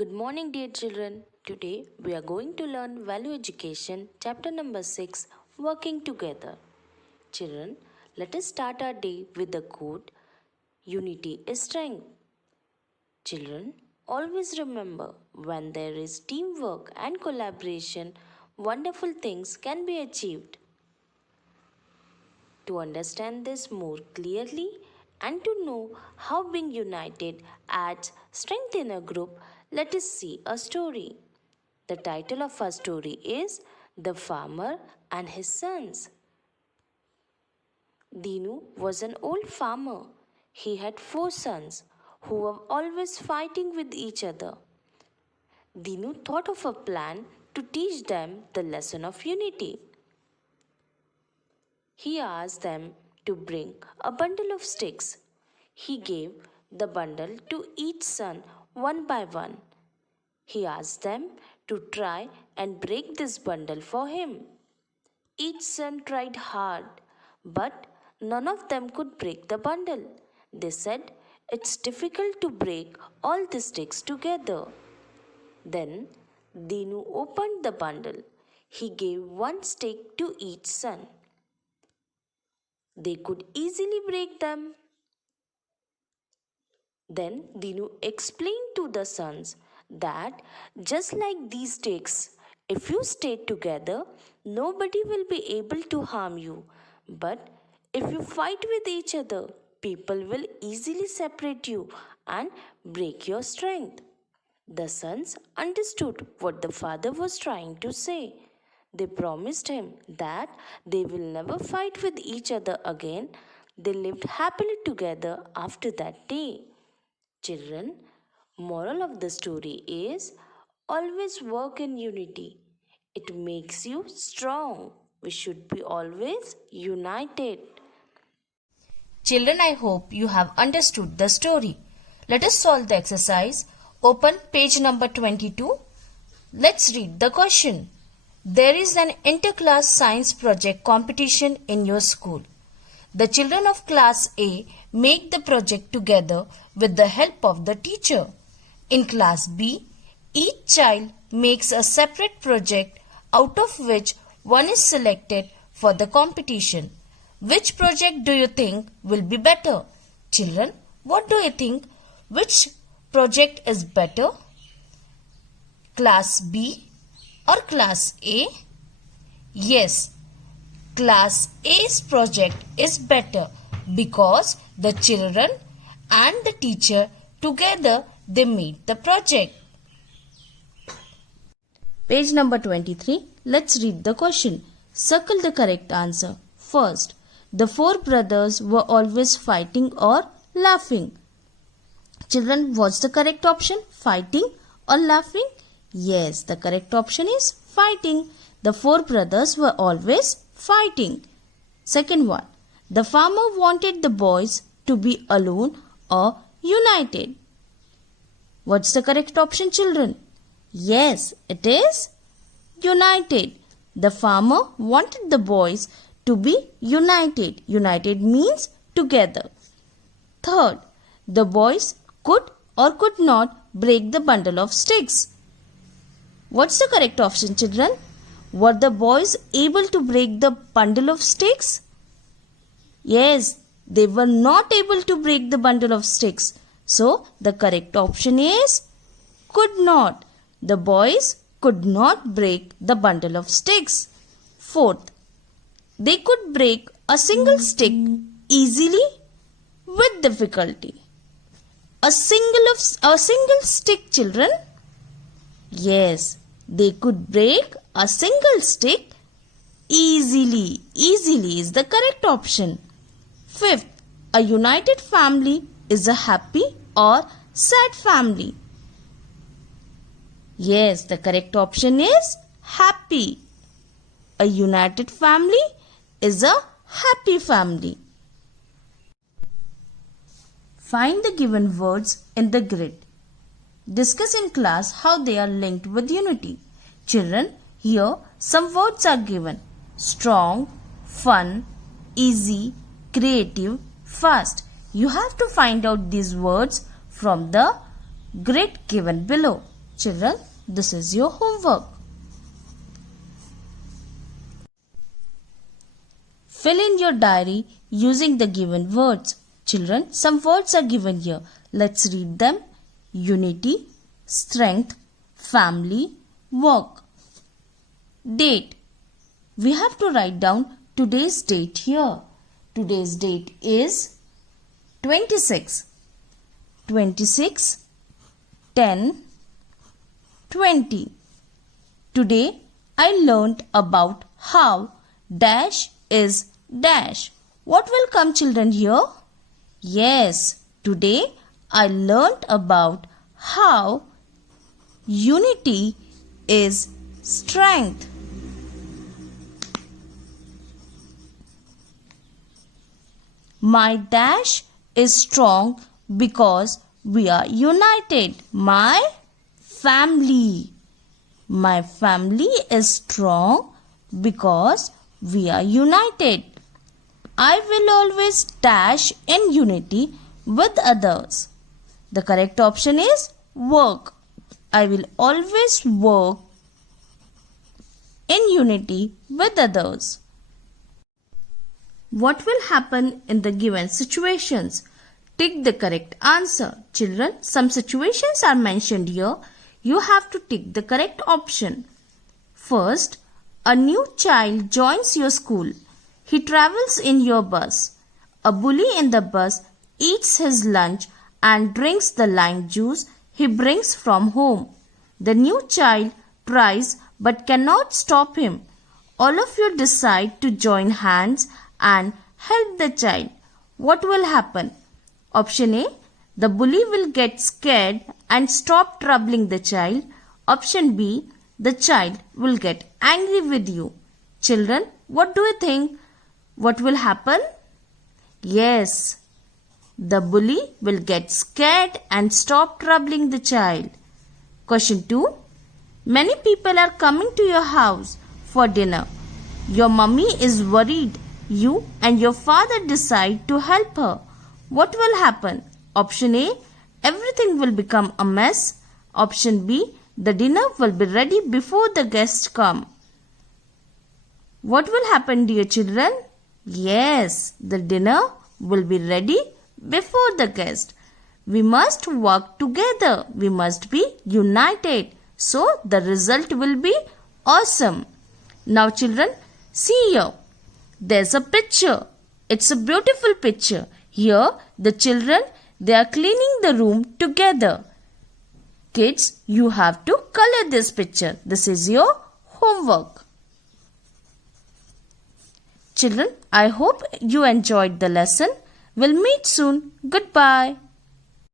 Good morning, dear children. Today we are going to learn Value Education, chapter number 6, Working Together. Children, let us start our day with the quote Unity is strength. Children, always remember when there is teamwork and collaboration, wonderful things can be achieved. To understand this more clearly and to know how being united adds strength in a group, let us see a story. The title of our story is The Farmer and His Sons. Dinu was an old farmer. He had 4 sons who were always fighting with each other. Dinu thought of a plan to teach them the lesson of unity. He asked them to bring a bundle of sticks. He gave the bundle to each son one by one. He asked them to try and break this bundle for him. Each son tried hard, but none of them could break the bundle. They said, "It's difficult to break all the sticks together." Then Dinu opened the bundle. He gave one stick to each son. They could easily break them. Then Dinu explained to the sons that just like these sticks, if you stay together, nobody will be able to harm you. But if you fight with each other, people will easily separate you and break your strength. The sons understood what the father was trying to say. They promised him that they will never fight with each other again. They lived happily together after that day. Children, moral of the story is always work in unity. It makes you strong. We should be always united. Children, I hope you have understood the story. Let us solve the exercise. Open page number 22. Let's read the question. There is an inter-class science project competition in your school. The children of class A make the project together with the help of the teacher. In class B, each child makes a separate project out of which one is selected for the competition. Which project do you think will be better? Children, what do you think? Which project is better? Class B or class A? Yes, class A's project is better because the children and the teacher together they made the project. Page number 23. Let's read the question. Circle the correct answer. First, the 4 brothers were always fighting or laughing. Children, what's the correct option? Fighting or laughing? Yes, the correct option is fighting. The 4 brothers were always fighting. Second one, the farmer wanted the boys to be alone or united. What's the correct option, children? Yes, it is united. The farmer wanted the boys to be united. United means together. Third, the boys could or could not break the bundle of sticks. What's the correct option, children? Were the boys able to break the bundle of sticks? Yes, they were not able to break the bundle of sticks. So, the correct option is could not. The boys could not break the bundle of sticks. Fourth, they could break a single stick easily with difficulty. A single stick, children? Yes, they could break a single stick easily. Easily is the correct option. Fifth, a united family is a happy or sad family. Yes, the correct option is happy. A united family is a happy family. Find the given words in the grid. Discuss in class how they are linked with unity. Children, here some words are given. Strong, fun, easy, creative, fast. You have to find out these words from the grid given below. Children, this is your homework. Fill in your diary using the given words. Children, some words are given here. Let's read them. Unity, strength, family, work. Date. We have to write down today's date here. Today's date is 26. 26, 10, 20. Today I learnt about how dash is dash. What will come, children, here? Yes, today I learnt about how unity is strength. My dash is strong because we are united. My family. My family is strong because we are united. I will always dash in unity with others. The correct option is work. I will always work in unity with others. What will happen in the given situations? Tick the correct answer. Children, some situations are mentioned here. You have to tick the correct option. First, a new child joins your school. He travels in your bus. A bully in the bus eats his lunch and drinks the lime juice he brings from home. The new child tries but cannot stop him. All of you decide to join hands and help the child. What will happen? Option A, the bully will get scared and stop troubling the child. Option B, the child will get angry with you. Children, what do you think? What will happen? Yes, the bully will get scared and stop troubling the child. Question 2. Many people are coming to your house for dinner. Your mummy is worried. You and your father decide to help her. What will happen? Option A, everything will become a mess. Option B, the dinner will be ready before the guests come. What will happen, dear children? Yes, the dinner will be ready before the guest. We must work together. We must be united. So the result will be awesome. Now children, see here. There's a picture. It's a beautiful picture. Here the children, they are cleaning the room together. Kids, you have to color this picture. This is your homework. Children, I hope you enjoyed the lesson. We'll meet soon. Goodbye.